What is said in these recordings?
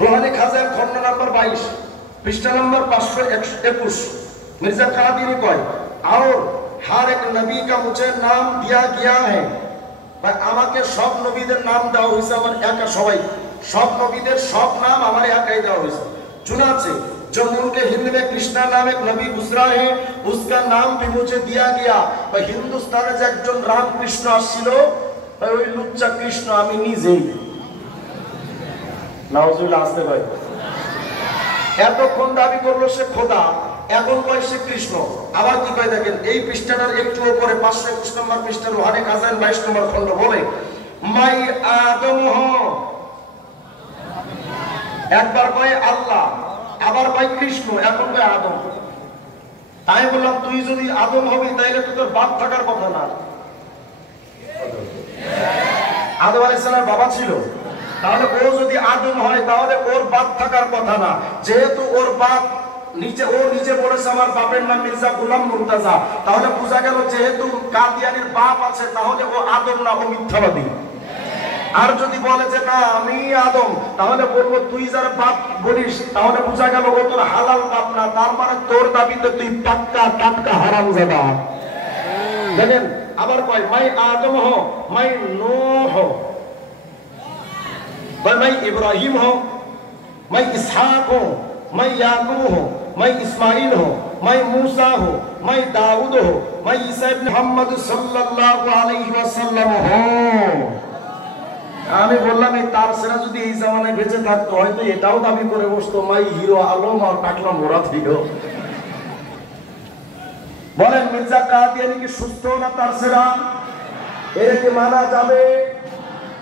Rouhani খাজান খন্ড নম্বর 22 পৃষ্ঠা নম্বর 521 मिर्जा कादिरी কয় और हर एक नबी का मुझे नाम दिया गया है ভাই আমাকে সব নবীদের নাম দেওয়া হয়েছে আমার একা সবাই সব নবীদের সব নাম আমার একাই দেওয়া হয়েছে चुनाचे जो उनके हिंद में कृष्णा नाम एक नबी गुजरा है उसका नाम भी मुझे दिया गया भाई हिंदुस्तान से एक जन राम कृष्ण आसिलो भाई ওই লুচ্চা কৃষ্ণ আমি নিজেই নাউজুবিল্লাহ আসতে ভাই এতক্ষণ দাবি করলো সে খোদা এখন কয় সে কৃষ্ণ আবার কি কয় দেখেন এই পৃষ্ঠাটার একটু উপরে 521 নম্বর পৃষ্ঠার রুহানি খাজান 22 নম্বর খণ্ড বলে মাই আদম হো একবার কয় আল্লাহ আবার কয় কৃষ্ণ এখন কয় আদম তাই বললাম তুই যদি আদম হবি তাইলে তো তোর বাপ থাকার কথা না আদম আলাইহিস সালামের বাবা ছিল তাহলে ও যদি আদম হয় তাহলে ওর বাপ থাকার কথা না যেহেতু ওর বাপ নিজে বলেছে আমার বাপের নাম মির্জা গোলাম মুর্তজা তাহলে বোঝা গেল যেহেতু কাদিয়ানির বাপ আছে তাহলে ও আদম না ও মিথ্যাবাদী আর যদি বলে যে না আমি আদম তাহলে বলবো তুই যার বাপ বলিস তাহলে বোঝা গেল ও তোর হালাল বাপ না তার মানে তোর দাবিতে তুই পাক্কা টাটকা হারামজাদা দেখেন আবার কয় মাই আদম হো মাই নূহ হো मैं इब्राहिम हूं मैं इसहाक हूं मैं याकूब हूं मैं इस्माइल हूं मैं मूसा हूं मैं दाऊद हूं मैं ईसा इब्न मुहम्मद सल्लल्लाहु अलैहि वसल्लम हूं আমি বললাম এই তার সেরা যদি এই জামানায় বেঁচে থাকতো হয়তো এটাও দাবি করে বসতো মাই হিরো আলম আর টাকলা মোরাদ হিরো বলেন মির্জা কাদিয়ানি কি সুস্থ না তার সেরা এর কি মানা যাবে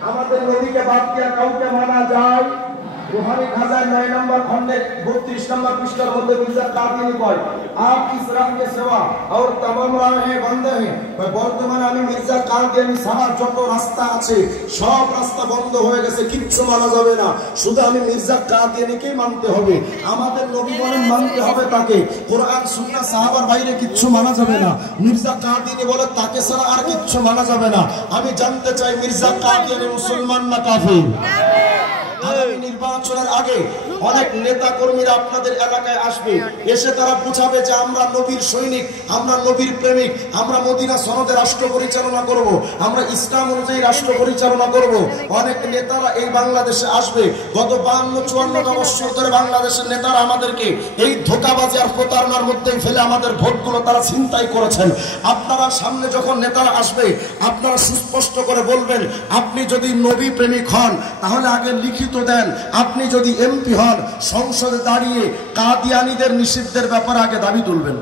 আমাদের নবীকে বাদ দিয়া কাউকে মানা যায় রুহানি খাজান 9 নম্বর খন্ডে 32 নম্বর পৃষ্ঠার মধ্যে মির্জা কাদিয়ানি কয় आप इस राह के सिवा और तमाम राहें बंद हैं বর্তমানে আমি মির্জা কাদিয়ানি ছাড়া যত রাস্তা আছে সব রাস্তা বন্ধ হয়ে গেছে কিচ্ছু মানা যাবে না শুধু আমি মির্জা কাদিয়ানিকেই মানতে হবে আমাদের নবী বলেন মানতে হবে তাকে কোরআন সুন্নাহ সাহাবার বাইরে কিচ্ছু মানা যাবে না মির্জা কাদিয়ানি বলে তাকে ছাড়া আর কিচ্ছু মানা যাবে না আমি জানতে চাই মির্জা কাদিয়ানি মুসলমান না কাফির আগামী নির্বাচনের আগে অনেক নেতা কর্মীরা আপনাদের এলাকায় আসবে এসে তারা বুঝাবে যে আমরা নবীর সৈনিক আমরা নবীর প্রেমিক আমরা মদিনা সনদে রাষ্ট্র পরিচালনা করব আমরা ইসলাম অনুযায়ী রাষ্ট্র পরিচালনা করব অনেক নেতারা এই বাংলাদেশে আসবে গত 52-54 বছর ধরে বাংলাদেশের নেতারা আমাদেরকে এই ধোঁকাবাজি আর প্রতারণার মধ্যে ফেলে আমাদের ভোটগুলো তারা ছিনতাই করেছেন আপনারা সামনে যখন নেতারা আসবে আপনারা সুস্পষ্ট করে বলবেন আপনি যদি নবী প্রেমিক হন তাহলে আগে লিখিত দেন আপনি যদি এমপি হন সংসদে দাঁড়িয়ে কাদিয়ানীদের নিষিদ্ধের ব্যাপারে আগে দাবি তুলবেন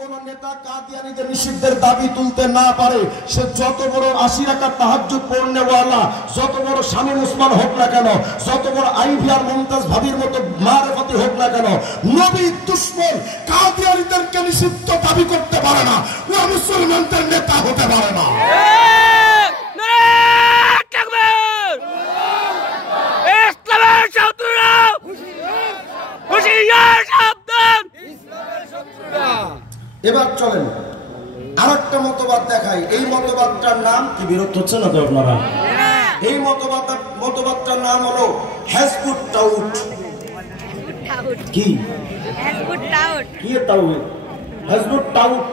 কোন নেতা কাদিয়ানীদের নিষিদ্ধের দাবি তুলতে না পারে সে যত বড় 80 রাকাত তাহাজ্জুদ পড়নেওয়ালা যত বড় শামীম ওসমান হোক না কেন যত বড় আইভিআর মুমতাজ ভাবির মতো মারেফতি হোক না কেন নবী দুশমন কাদিয়ানীদেরকে নিষিদ্ধ দাবি করতে পারে না ও মুসলমানদের নেতা হতে পারে না এবার চলেন আরেকটা মতবাদ দেখাই এই মতবাদটার নাম কি বিরক্ত হচ্ছে না তো আপনারা এই মতবাদটার নাম হলো হেজবুত তাউট কি হেজবুত তাউট কি তাউট হেজবুত তাউট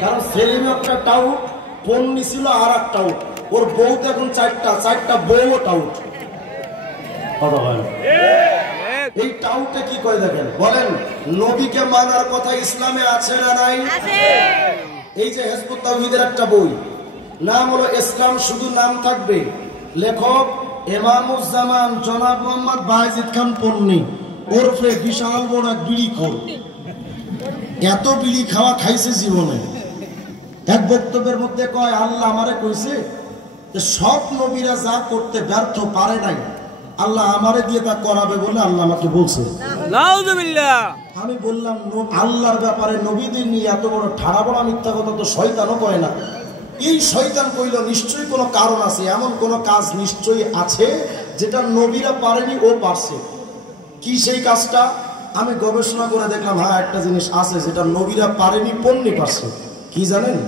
কারণ সেলিম একটা টাউট পন্নি ছিল আর একটা টাউট ওর বউ এখন চারটা বউ টাউট কথা বলেন এই টাউটে কি কয় দেখেন বলেন নবীকে মানার কথা ইসলামে আছে না নাই আছে এই যে হিজবুত তাওহীদের একটা বই নাম হলো ইসলাম শুধু নাম থাকবে লেখক ইমামুজ জামান জনাব মোহাম্মদ বায়েজিদ খান পন্নী ওরফে বিশাল বড় বিড়িখোর এত বিড়ি খাইছে জীবনে এক বক্তব্যের মধ্যে কয় আল্লাহ আমারে কইছে যে সব নবীরা যা করতে ব্যর্থ পারে নাই আল্লাহ আমারে দিয়ে তা করাবে বলে আল্লাহ আমাকে বলছে নাউযুবিল্লাহ আমি বললাম আল্লাহর ব্যাপারে নবীদের নিয়ে এত বড় ঠাড়া বড় মিথ্যা কথা তো শয়তানও কয় না এই শয়তান কইল নিশ্চয়ই কোনো কারণ আছে এমন কোনো কাজ নিশ্চয়ই আছে যেটা নবীরা পারেনি ও পারছে কি সেই কাজটা আমি গবেষণা করে দেখলাম হ্যাঁ একটা জিনিস আছে যেটা নবীরা পারেনি পন্নী পারছে কি জানেন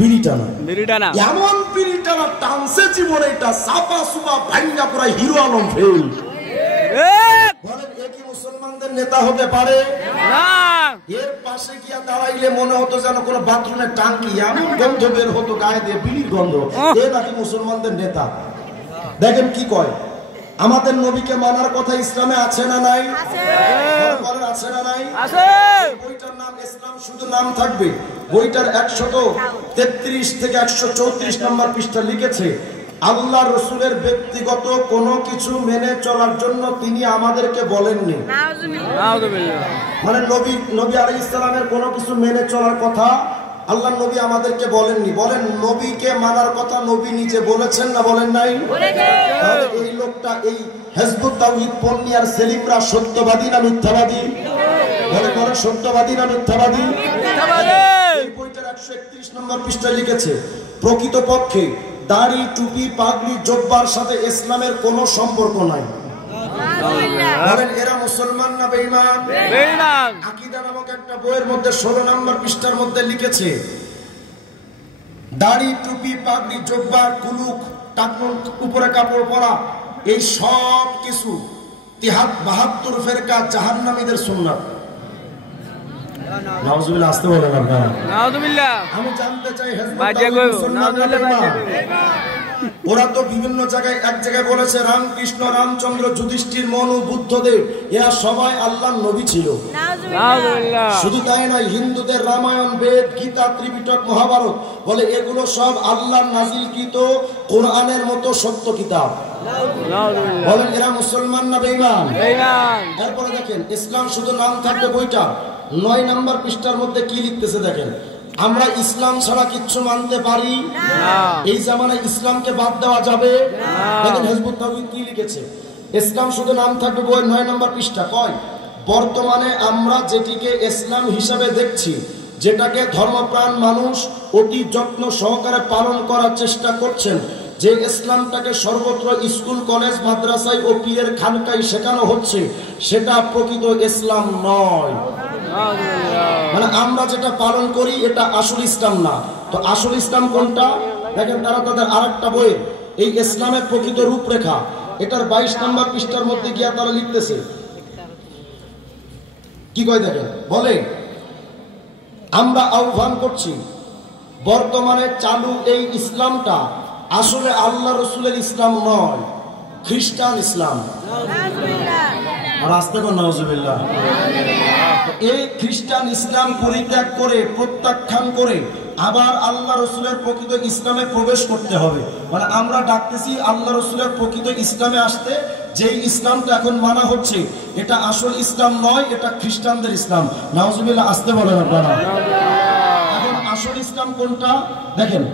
বিড়ি টানা, বিড়ি টানা, এমন বিড়ি টানা টানছে জীবনে এটা চাপা সুপা ভাঙ্গা পুরা হিরো আলম ফেল। বলেন এ কি মুসলমানদের নেতা হতে পারে? না। এর পাশে গিয়া দাঁড়াইলে মনে হতো যেন কোনো বাথরুমের টাঙ্কি, এমন গন্ধ বের হতো গায়ে দিয়ে, বিড়ির গন্ধ। এ নাকি মুসলমানদের নেতা। দেখেন কি কয়, আমাদের নবীকে মানার কথা ইসলামে আছে না নাই? আছে না নাই? বইটার নাম ইসলাম, শুধু নাম থাকবে। বইটার 133 থেকে 134 নম্বর পৃষ্ঠা লিখেছে, আল্লাহ রসুলের ব্যক্তিগত কোনো কিছু মেনে চলার জন্য তিনি আমাদেরকে বলেননি। মানে নবী আলাইহিস সালামের কোনো কিছু মেনে চলার কথা আল্লাহ নবী আমাদেরকে বলেননি। বলেন নবীকে মানার কথা নবী নিজে বলেছেন না বলেন নাই? তাহলে এই লোকটা, এই হিজবুত তাওহীদ পন্নিয়ার সেলিমরা সত্যবাদী না মিথ্যাবাদী? বলে বলে সত্যবাদী না মিথ্যাবাদী? এই বইটার 131 নম্বর পৃষ্ঠায় লিখেছে, প্রকৃতপক্ষে দাড়ি, টুপি, পাগড়ি, জব্বার সাথে ইসলামের কোনো সম্পর্ক নাই। বলেন এরা মুসলমান না বেঈমান? বেঈমান। আকীদা নামক একটা বইয়ের মধ্যে 16 নম্বর পৃষ্ঠার মধ্যে লিখেছে, দাড়ি, টুপি, পাগড়ি, জব্বার, কুলুক, টাকনুর উপরে কাপড় পরা, এই সব কিছু 72 ফেরকা জাহান্নামীদের সুন্নাত। নাউজুবিল্লাহ, আসতে বলেন আপনারা। নাউজুবিল্লাহ। আমি জানতে চাই ওরা তো বিভিন্ন জায়গায়, এক জায়গায় বলেছে রামকৃষ্ণ, রামচন্দ্র, যুধিষ্ঠির, মনু, বুদ্ধদেব এরা সবাই আল্লাহর নবী ছিল। শুধু তাই নয়, হিন্দুদের রামায়ণ, বেদ, গীতা, ত্রিপিটক, মহাভারত বলে এগুলো সব আল্লাহর নাজিলকৃত কোরআনের মতো সত্য কিতাব। বলেন এরা মুসলমান না বেঈমান? তারপরে দেখেন, ইসলাম শুধু নাম থাকবে বইটা 9 নম্বর পৃষ্ঠার মধ্যে কি লিখতেছে দেখেন, আমরা ইসলাম ছাড়া কিচ্ছু মানতে পারি না। এই জামানায় ইসলামকে বাদ দেওয়া যাবে না। দেখেন হিজবুত তাওহীদ কি লিখেছে, ইসলাম শুধু নাম থাকবে বই 9 নম্বর পৃষ্ঠা, কয় বর্তমানে আমরা যেটিকে ইসলাম হিসাবে দেখছি, যেটাকে ধর্মপ্রাণ মানুষ অতি যত্ন সহকারে পালন করার চেষ্টা করছেন, যে ইসলামটাকে সর্বত্র স্কুল, কলেজ, মাদ্রাসায় ও পীরের খানকায় শেখানো হচ্ছে, সেটা প্রকৃত ইসলাম নয়। মানে আমরা যেটা পালন করি এটা আসল ইসলাম না। তো আসল ইসলাম কোনটা? দেখেন তারা তাদের আরেকটা বই, এই ইসলামের প্রকৃত রূপরেখা, এটার 22 নম্বর পৃষ্ঠার মধ্যে গিয়া তারা লিখতেছে কি কয় দেখেন, বলে আমরা আহ্বান করছি বর্তমানে চালু এই ইসলামটা আসলে আল্লাহ রসুলের ইসলাম নয়, খ্রিস্টান ইসলাম। আর আসতে কোন নাউজুবিল্লাহ। এই খ্রিস্টান ইসলাম পরিত্যাগ করে, প্রত্যাখ্যান করে আবার আল্লাহ রসুলের প্রকৃত ইসলামে প্রবেশ করতে হবে। মানে আমরা ডাকতেছি আল্লাহ রসুলের প্রকৃত ইসলামে আসতে, যেই ইসলামটা এখন মানা হচ্ছে এটা আসল ইসলাম নয়, এটা খ্রিস্টানদের ইসলাম। নাউজুবিল্লাহ, আসতে বলেন আপনারা। এখন আসল ইসলাম কোনটা দেখেন,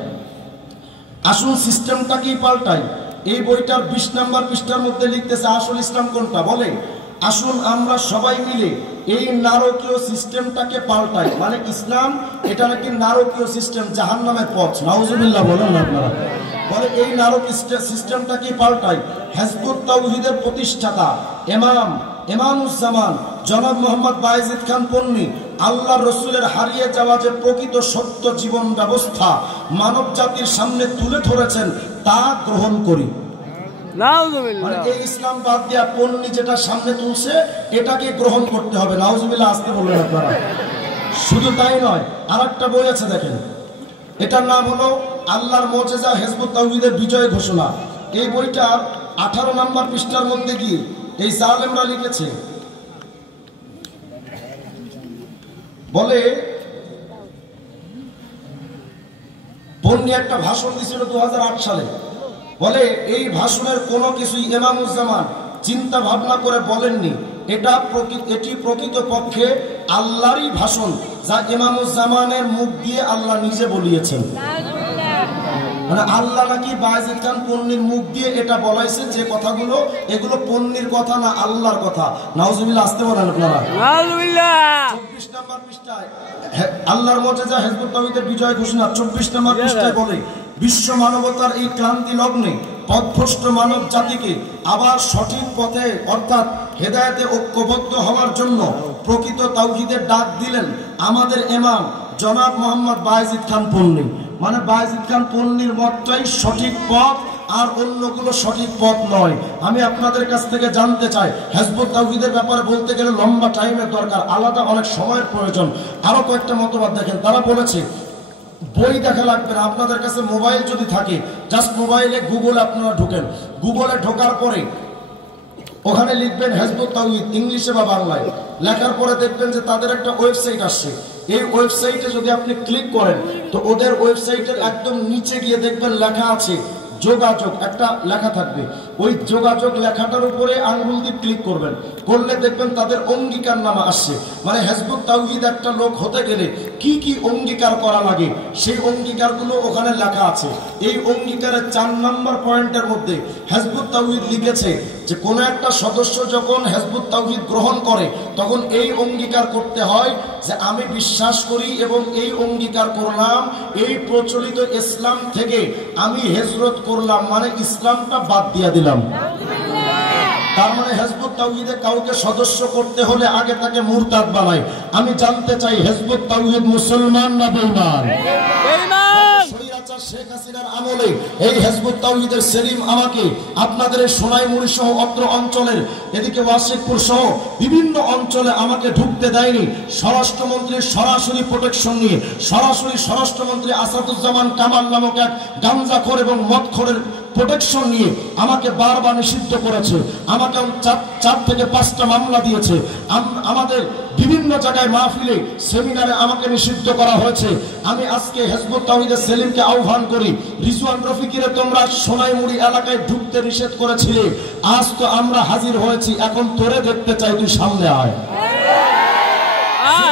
আসল সিস্টেমটা কি পাল্টাই। এই বইটার 20 নম্বর পৃষ্ঠার মধ্যে লিখতেছে আসল ইসলাম কোনটা, বলে আসুন আমরা সবাই মিলে এই নারকীয় সিস্টেমটাকে পাল্টাই। মানে ইসলাম এটা নাকি নারকীয় সিস্টেম, জাহান্নামের পথ। নাউজুবিল্লাহ বলেন না আপনারা। বলে এই নারকীয় সিস্টেমটাকে পাল্টাই। হিজবুত তাওহীদের প্রতিষ্ঠাতা ইমামুজ্জামান জনাব মোহাম্মদ বায়েজিদ খান পন্নী আল্লাহর রসুলের হারিয়ে যাওয়া যে প্রকৃত সত্য জীবন ব্যবস্থা মানব জাতির সামনে তুলে ধরেছেন তা গ্রহণ করি। মানে এই ইসলাম বাদ দিয়া পন্নী যেটা সামনে তুলছে এটাকে গ্রহণ করতে হবে। নাউজুবিল্লাহ, আসতে বললেন আপনারা। শুধু তাই নয়, আরেকটা বই আছে দেখেন, এটার নাম হলো আল্লাহর মুজিজা হিজবুত তাওহীদের বিজয় ঘোষণা। এই বইটার 18 নম্বর পৃষ্ঠার মধ্যে কি এই জালেমরা লিখেছে, বলে পন্নী একটা ভাষণ দিয়েছিল 2008 সালে। বলে এই ভাষণের কোনো কিছুই ইমামুজ্জামান চিন্তা ভাবনা করে বলেননি, এটি প্রকৃত পক্ষে আল্লাহরই ভাষণ, যা ইমামুজ্জামানের মুখ দিয়ে আল্লাহ নিজে বলিয়েছেন। মানে আল্লাহ নাকি বায়েজিদ খান পন্নীর মুখ দিয়ে এটা বলাইছে, যে কথাগুলো এগুলো পন্নীর কথা না, আল্লাহর কথা। নাউজুবিল্লাহ, আসতে বলেন আপনারা। নাউজুবিল্লাহ। 24 নম্বর পৃষ্ঠায় আল্লাহর মুজিজা হিজবুত তাওহীদের বিজয় ঘোষণা 24 নম্বর পৃষ্ঠায় বলে বিশ্ব মানবতার এই ক্লান্তি লগ্নে পথভ্রষ্ট মানব জাতিকে আবার সঠিক পথে অর্থাৎ হেদায়েতে ঐক্যবদ্ধ হওয়ার জন্য প্রকৃত তাওহীদের ডাক দিলেন আমাদের ইমাম জনাব মোহাম্মদ বায়েজিদ খান পন্নী, মানে বায়েজিদ খান পন্নীর মতটাই সঠিক পথ, আর অন্যগুলো সঠিক পথ নয়। আমি আপনাদের কাছ থেকে জানতে চাই, হিজবুত তাওহীদের ব্যাপারে বলতে গেলে লম্বা টাইমের দরকার, আলাদা অনেক সময়ের প্রয়োজন। আরো কয়েকটা মতবাদ দেখেন, তারা বলেছে বই দেখা লাগবে না, আপনাদের কাছে মোবাইল যদি থাকে, জাস্ট মোবাইলে গুগল আপনারা ঢোকেন, গুগলে ঢোকার পরে ওখানে লিখবেন হিজবুত তাওহীদ ইংলিশে বা বাংলায়, লেখার পরে দেখবেন যে তাদের একটা ওয়েবসাইট আসছে। এই ওয়েবসাইটে যদি আপনি ক্লিক করেন তো ওদের ওয়েবসাইটের একদম নিচে গিয়ে দেখবেন লেখা আছে যোগাযোগ, একটা লেখা থাকবে। ওই যোগাযোগ লেখাটার উপরে আঙ্গুল দিয়ে ক্লিক করবেন, করলে দেখবেন তাদের অঙ্গীকারনামা আসছে। মানে হিজবুত তাওহীদ একটা লোক হতে গেলে কি কি অঙ্গীকার করা লাগে সেই অঙ্গীকারগুলো ওখানে লেখা আছে। এই অঙ্গীকারের 4 নম্বর পয়েন্টের মধ্যে হিজবুত তাওহীদ লিখেছে যে কোনো একটা সদস্য যখন হিজবুত তাওহীদ গ্রহণ করে তখন এই অঙ্গীকার করতে হয় যে আমি বিশ্বাস করি এবং এই অঙ্গীকার করলাম এই প্রচলিত ইসলাম থেকে আমি হিজরত করলাম, মানে ইসলামটা বাদ দিয়ে দিলাম। তার মানে হিজবুত তাওহীদে কাউকে সদস্য করতে হলে আগে তাকে মুরতাদ বানায়। আমি জানতে চাই হিজবুত তাওহীদ মুসলমান না বেঈমান? শেখ হাসিনার আমলে এই হিজবুত তাওহীদের সেলিম আমাকে আপনাদের সোনাইমুড়ি সহ অত্র অঞ্চলের এদিকে ওয়াশিকপুর সহ বিভিন্ন অঞ্চলে আমাকে ঢুকতে দেয়নি। স্বরাষ্ট্রমন্ত্রীর সরাসরি প্রোটেকশন নিয়ে, সরাসরি স্বরাষ্ট্রমন্ত্রী আসাদুজ্জামান কামাল নামক এক গাঞ্জাখোর এবং মদখোরের প্রোটেকশন নিয়ে আমাকে বারবার নিষিদ্ধ করেছে। আমাকে 4 থেকে 5টা মামলা দিয়েছে। আমাদের বিভিন্ন জায়গায় মাহফিলে সেমিনারে আমাকে নিষিদ্ধ করা হয়েছে। আমি আজকে হিজবুত তাওহীদের সেলিমকে আহ্বান করি, রিজওয়ান রফিকিরে তোমরা সোনাইমুড়ি এলাকায় ঢুকতে নিষেধ করেছিলে, আজ তো আমরা হাজির হয়েছি, এখন তোরে দেখতে চাই, তুই সামনে আয়।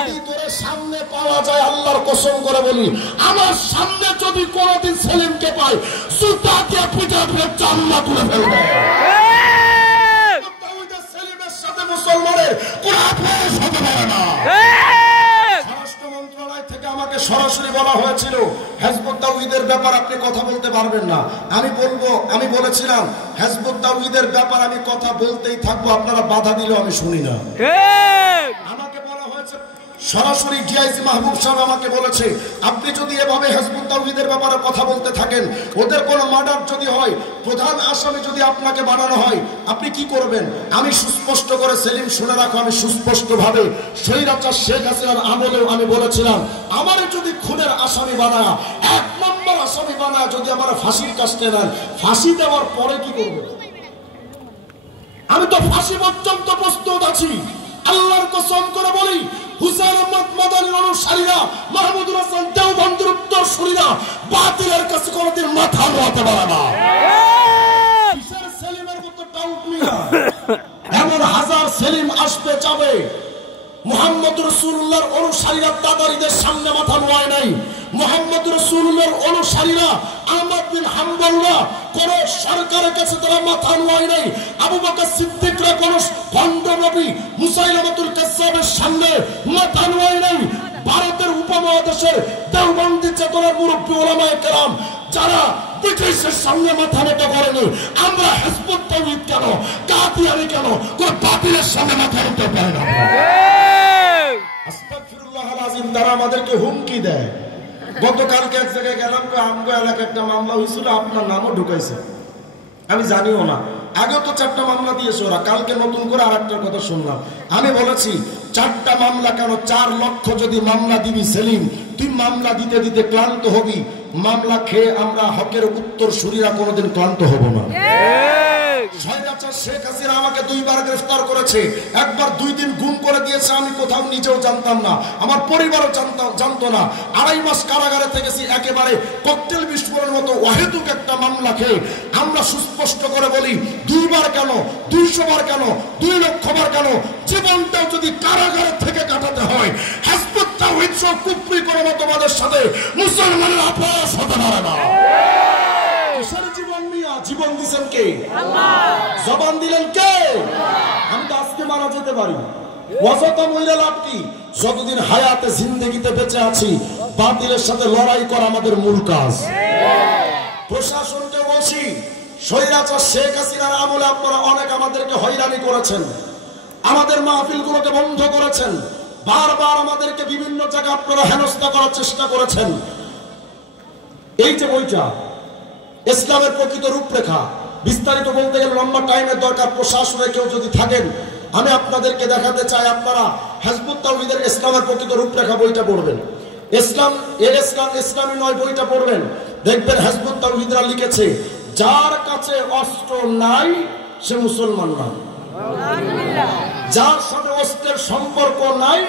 যদি তোরে সামনে পাওয়া যায় আল্লাহর কসম করে বলি, আমার সামনে যদি কোনোদিন সেলিমকে পাই জুতা দিয়ে পিটা দিয়ে চামড়া তুলে ফেলবে। সেলিমের সাথে মুসলমানের কোনো আপোষ হতে পারে না। স্বরাষ্ট্র মন্ত্রণালয় থেকে আমাকে সরাসরি বলা হয়েছিল হিজবুত তাওহীদের ব্যাপার আপনি কথা বলতে পারবেন না। আমি বলেছিলাম হিজবুত তাওহীদের ব্যাপার আমি কথা বলতেই থাকবো, আপনারা বাধা দিলেও আমি শুনি না। আমাকে বলা হয়েছে সরাসরি ডিআইজি মাহবুব সাহেব আমাকে বলেছে আপনি যদি এভাবে হিজবুত তাওহীদের ব্যাপারে কথা বলতে থাকেন, ওদের কোনো মার্ডার যদি হয়, প্রধান আসামি যদি আপনাকে বানানো হয়, আপনি কি করবেন? আমি সুস্পষ্ট করে সেলিম শুনে রাখো, আমি সুস্পষ্টভাবে স্বৈরাচার শেখ হাসিনার আমলেও আমি বলেছিলাম আমারে যদি খুনের আসামি বানায়, 1 নম্বর আসামি বানায় যদি আমার ফাঁসির কাস্টে নেন, ফাঁসি দেওয়ার পরে কি করবেন? আমি তো ফাঁসি পর্যন্ত প্রস্তুত আছি। আল্লাহর কসম করে বলি, হুসাইন আহমদ মাদানির অনুসারীরা, মাহমুদুর হাসান দেওবন্দির উত্তরসূরিরা বাতিলের কাছে কোনোদিন মাথা নোয়াতে পারে না। সেলিমের মতো ডাউট নিয়ে এমন হাজার সেলিম আসবে যাবে। মুহাম্মদ রাসূলুল্লাহর অনুসারীরা তাদারীদের সামনে মাথা নোয়ায় নাই। মুহাম্মদ রাসূলুল্লাহর অনুসারীরা আহমদ বিন হাম্বলরা কোন সরকারের কাছে তারা মাথা নোয়ায় নাই। আবু বকর সিদ্দিকরা কোন ভণ্ড নবী মুসাইলামাতুল কাজ্জাবের সামনে মাথা নোয়ায় নাই। ভারতের উপমহাদেশের দেওবন্দি চেতনার মুরব্বী উলামায়ে কেরাম যারা ব্রিটিশের সামনে মাথা নত করেনি, আমরা হিজবুত তাওহীদ কেন, কাদিয়ানী কেন কোন বাতিলের সামনে মাথা নিতে পারে না? আস্তাগফিরুল্লাহল আযীম। তারা আমাদেরকে হুমকি দেয়। গতকালকে এক জায়গায় গেলাম, আমগো এলাকায় একটা মামলা হয়েছিল, আপনার নামও ঢুকাইছে, আমি জানিও না। আগে তো 4টা মামলা দিয়েছে ওরা, কালকে নতুন করে আরেকটার কথা শুনলাম। আমি বলেছি 4টা মামলা কেন, 4 লক্ষ যদি মামলা দিবি সেলিম, তুই মামলা দিতে দিতে ক্লান্ত হবি। মামলা খেয়ে আমরা হকের উত্তরসূরিরা কোনোদিন ক্লান্ত হব না। শেখ হাসিনা আমাকে 2 বার গ্রেফতার করেছে, একবার 2 দিন গুম করে দিয়েছে, আমি কোথাও নিজেও জানতাম না, আমার পরিবারও জানতো না। 2.5 মাস কারাগারে থেকেছি, একেবারে ককটেল বিস্ফোরণের মতো ওয়াহেদুক একটা মামলা খেয়ে। আমরা সুস্পষ্ট করে বলি, 2 বার কেন, 200 বার কেন, 2 লক্ষ বার কেন, জীবনটাও যদি কারাগারে থেকে কাটাতে হয়, হিজবুত তাওহীদ সহ কুফরি কোন মতবাদের সাথে মুসলমানের আপোষ হতে পারে না। জীবন দিচ্ছেন কে? আল্লাহ। জবান দিলেন কে? আমি তো আজকে মারা যেতে পারি, ওয়াজতা মইরা লাভ কি? যতদিন হায়াতে জিন্দেগিতে বেঁচে আছি বাতিলের সাথে লড়াই করা আমাদের মূল কাজ। প্রশাসনকে বলছি, স্বৈরাচার শেখ হাসিনার আমলে আপনারা অনেক আমাদেরকে হয়রানি করেছেন, আমাদের মাহফিলগুলোকে বন্ধ করেছেন, বারবার আমাদেরকে বিভিন্ন জায়গায় আপনারা হেনস্থা করার চেষ্টা করেছেন। এই যে বইটা ইসলামের প্রকৃত রূপরেখা, বিস্তারিত বলতে গেলে লম্বা টাইমের দরকার, প্রশাসনে কেউ যদি থাকেন আমি আপনাদেরকে দেখাতে চাই, আপনারা হিজবুত তাওহীদের ইসলামের প্রকৃত রূপরেখা বইটা পড়বেন। ইসলামী নয় বইটা পড়বেন, দেখবেন হিজবুত তাওহীদরা লিখেছে যার কাছে অস্ত্র নাই সে মুসলমান না, যার সাথে অস্ত্রের সম্পর্ক নাই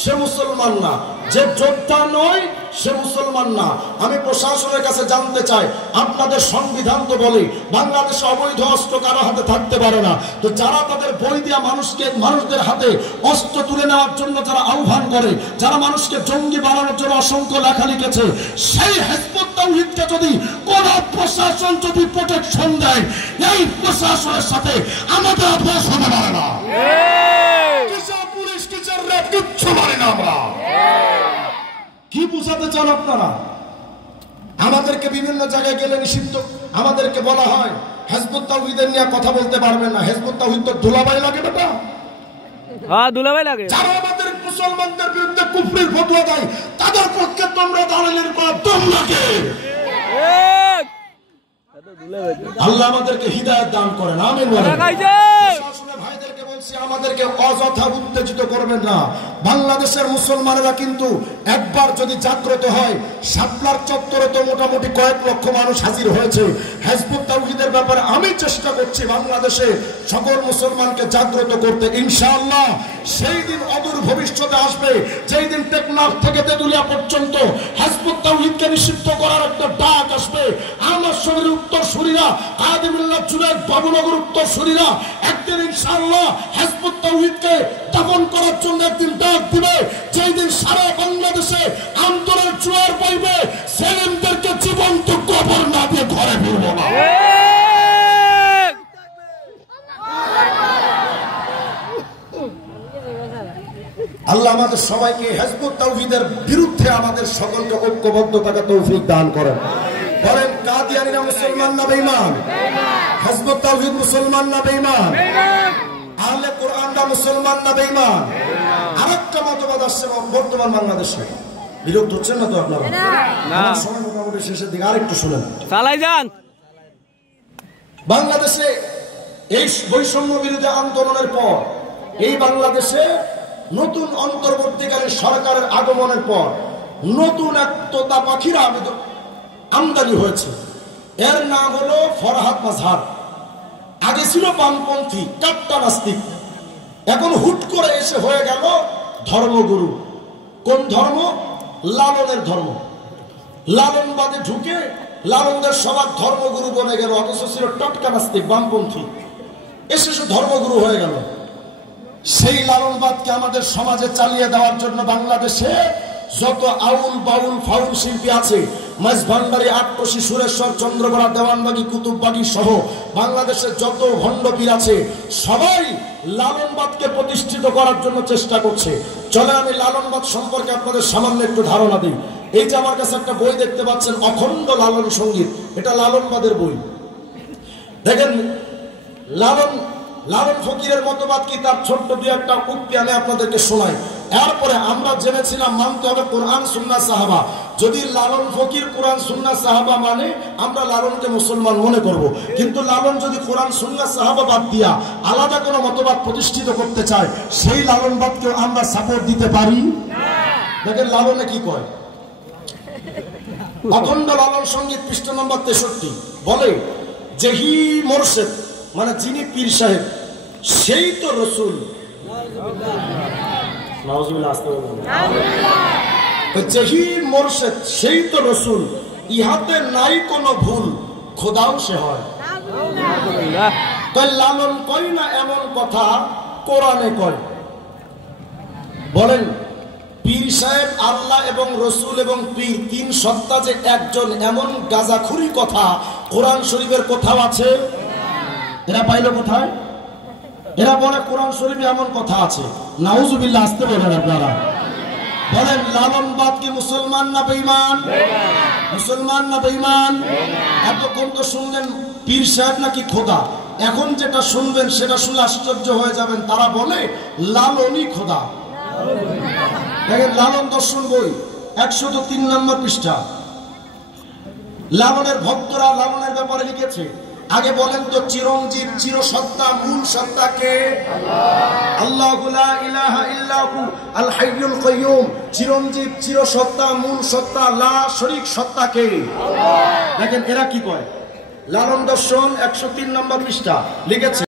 সে মুসলমান না, যে যোদ্ধা নয় সে মুসলমান না। আমি প্রশাসনের কাছে জানতে চাই, আপনাদের সংবিধান তো বলে বাংলাদেশে অবৈধ অস্ত্র কারো হাতে থাকতে পারে না, তো যারা তাদের বই দিয়া মানুষদের হাতে অস্ত্র তুলে নেওয়ার জন্য যারা আহ্বান করে, যারা মানুষকে জঙ্গি বানানোর জন্য অসংখ্য লেখা লিখেছে, সেই হিজবুত তাওহীদকে যদি কোন প্রশাসন যদি প্রোটেকশন দেয়, এই প্রশাসনের সাথে আমাদের অভ্যাস হতে পারে না। পুলিশ টিচাররা কিচ্ছু পারে না। আমরা কি বুঝাতে চান আপনারা? আমাদেরকে বিভিন্ন জায়গায় গেলে নিষিদ্ধ, আমাদেরকে বলা হয় হিজবুত তাওহীদের নিয়ে কথা বলতে পারবেন না। হিজবুত তাওহীদ তো ধুলাবাই লাগে বেটা, হ্যাঁ ধুলাবাই লাগে। যারা আমাদের মুসলমানদের বিরুদ্ধে কুফরির ফতোয়া দেয় তাদের পক্ষে তোমরা দালালের পর তোমরা কে? আল্লাহ আমাদেরকে হিদায়াত দান করেন, আমিন বলেন। প্রশাসনের ভাইদেরকে বলছি, আমাদেরকে অযথা উত্তেজিত করবেন না। বাংলাদেশের মুসলমানেরা কিন্তু একবার যদি জাগ্রত হয়, শাপলার চত্বরে তো মোটামুটি কয়েক লক্ষ মানুষ হাজির হয়েছে। হিজবুত তাওহীদের ব্যাপারে আমি চেষ্টা করছি বাংলাদেশে সকল মুসলমানকে জাগ্রত করতে। ইনশাআল্লাহ সেই দিন অদূর ভবিষ্যতে আসবে, যেই দিন টেকনাফ থেকে তেতুলিয়া পর্যন্ত হিজবুত তাওহীদকে নিষিদ্ধ করার একটা ডাক আসবে। আমার শহরের উত্তরসূরিরা, কাদিমুল্লাহ জুনায়েদ বাবুনগর উত্তরসূরিরা একদিন ইনশাআল্লাহ হিজবুত তাওহীদকে দাফন করার জন্য একদিন ডাক দিবে, যেই দিন সারা বাংলাদেশে আন্দোলনের জোয়ার পাইবে। সেলিমদেরকে জীবন্ত কবর না দিয়ে ঘরে ফিরবো না। আল্লাহ আমাদের সবাইকে হিজবুত তাওহীদের বিরুদ্ধে আমাদের সকলকে ঐক্যবদ্ধ থাকার তৌফিক দান করেন। বলেন, কাদিয়ানীরা মুসলমান না বেঈমান? হিজবুত তাওহীদ মুসলমান না বেঈমান? আহলে কোরআনরা মুসলমান না বেঈমান? আরেকটা মতবাদ আসছে বর্তমান বাংলাদেশে, বিরক্ত হচ্ছেন না তো আপনারা? না, সময় মোটামুটি শেষের দিকে, আরেকটু শুনেন, চালাই যান। বাংলাদেশে এই বৈষম্য বিরোধী আন্দোলনের পর এই বাংলাদেশে নতুন অন্তর্বর্তীকালীন সরকারের আগমনের পর নতুন এক তোতা পাখিরা আমদানি হয়েছে। এর নাম হলো ফরহাদ মাজহার। আগে ছিল বামপন্থী কাট্টা নাস্তিক, এখন হুট করে এসে হয়ে গেল ধর্মগুরু। কোন ধর্ম? লালনের ধর্ম। লালনবাদে ঢুকে লালনদের সবার ধর্মগুরু বনে গেল, অথচ ছিল টটকা নাস্তিক বামপন্থী, এসে ধর্মগুরু হয়ে গেল। সেই লালনবাদকে আমাদের সমাজে চালিয়ে দেওয়ার জন্য বাংলাদেশে যত আউল বাউল ফাউল শিল্পী আছে, মাঝভান্ডারী, আট্টসী, সুরেশ্বর, চন্দ্রগড়া, দেওয়ানবাগী, কুতুববাগী সহ বাংলাদেশের যত ভণ্ডপীর আছে সবাই লালনবাদকে প্রতিষ্ঠিত করার জন্য চেষ্টা করছে। চলে আমি লালনবাদ সম্পর্কে আপনাদের সামান্য একটু ধারণা দিই। এই যে আমার কাছে একটা বই দেখতে পাচ্ছেন, অখণ্ড লালন সঙ্গীত, এটা লালনবাদের বই। দেখেন লালন ফকিরের মতবাদ কি, তার ছোট্ট দুই একটা উক্তি আমি আপনাদেরকে শোনাই। এরপরে আমরা জেনেছিলাম মানতে হবে কোরআন সুন্নাহ সাহাবা। যদি লালন ফকির কোরআন সুন্নাহ সাহাবা মানে আমরা লালনকে মুসলমান মনে করব, কিন্তু লালন যদি কোরআন সুন্নাহ সাহাবা বাদ দিয়া আলাদা কোনো মতবাদ প্রতিষ্ঠিত করতে চায়, সেই লালনবাদকে আমরা সাপোর্ট দিতে পারি? দেখেন লালনে কি কয়, অখণ্ড লালন সঙ্গীত পৃষ্ঠা নম্বর 63 বলে, যেহি মোরশেদ মানে যিনি পীর সাহেব, সেই তো রসুল। যেহি মোরশেদ সেই তো রসুল, ইহাতে নাই কোনো ভুল, খোদাও সে হয়। লালন কয় না এমন কথা, কোরআনে কয়। বলেন, পীর সাহেব, আল্লাহ এবং রসুল এবং পীর তিন সত্তা যে একজন, এমন গাজাখুরি কথা কোরআন শরীফের কোথাও আছে? এরা পাইল কোথায়? এরা বলে কোরআন শরীফে এমন কথা আছে। নাউজুবিল্লাহ, আসতে বলেন আপনারা। বলেন, লালনবাদ কি মুসলমান না বেঈমান? মুসলমান না বেঈমান? এতক্ষণ তো শুনলেন পীর সাহেব নাকি খোদা, এখন যেটা শুনবেন সেটা শুনে আশ্চর্য হয়ে যাবেন। তারা বলে লালনই খোদা। দেখেন লালন দর্শন বই 103 নম্বর পৃষ্ঠা। লালনের ভক্তরা লালনের ব্যাপারে লিখেছে। আগে বলেন তো, চিরঞ্জীব চিরসত্তা মূল সত্তা কে? আল্লাহু লা ইলাহা ইল্লাহু আল হাইয়ুল কাইয়ুম। চিরঞ্জীব চিরসত্তা মূল সত্তা লা শরীক সত্তা কে? দেখেন এরা কি কয়। লালন দর্শন 103 নম্বর পৃষ্ঠা লিখেছে।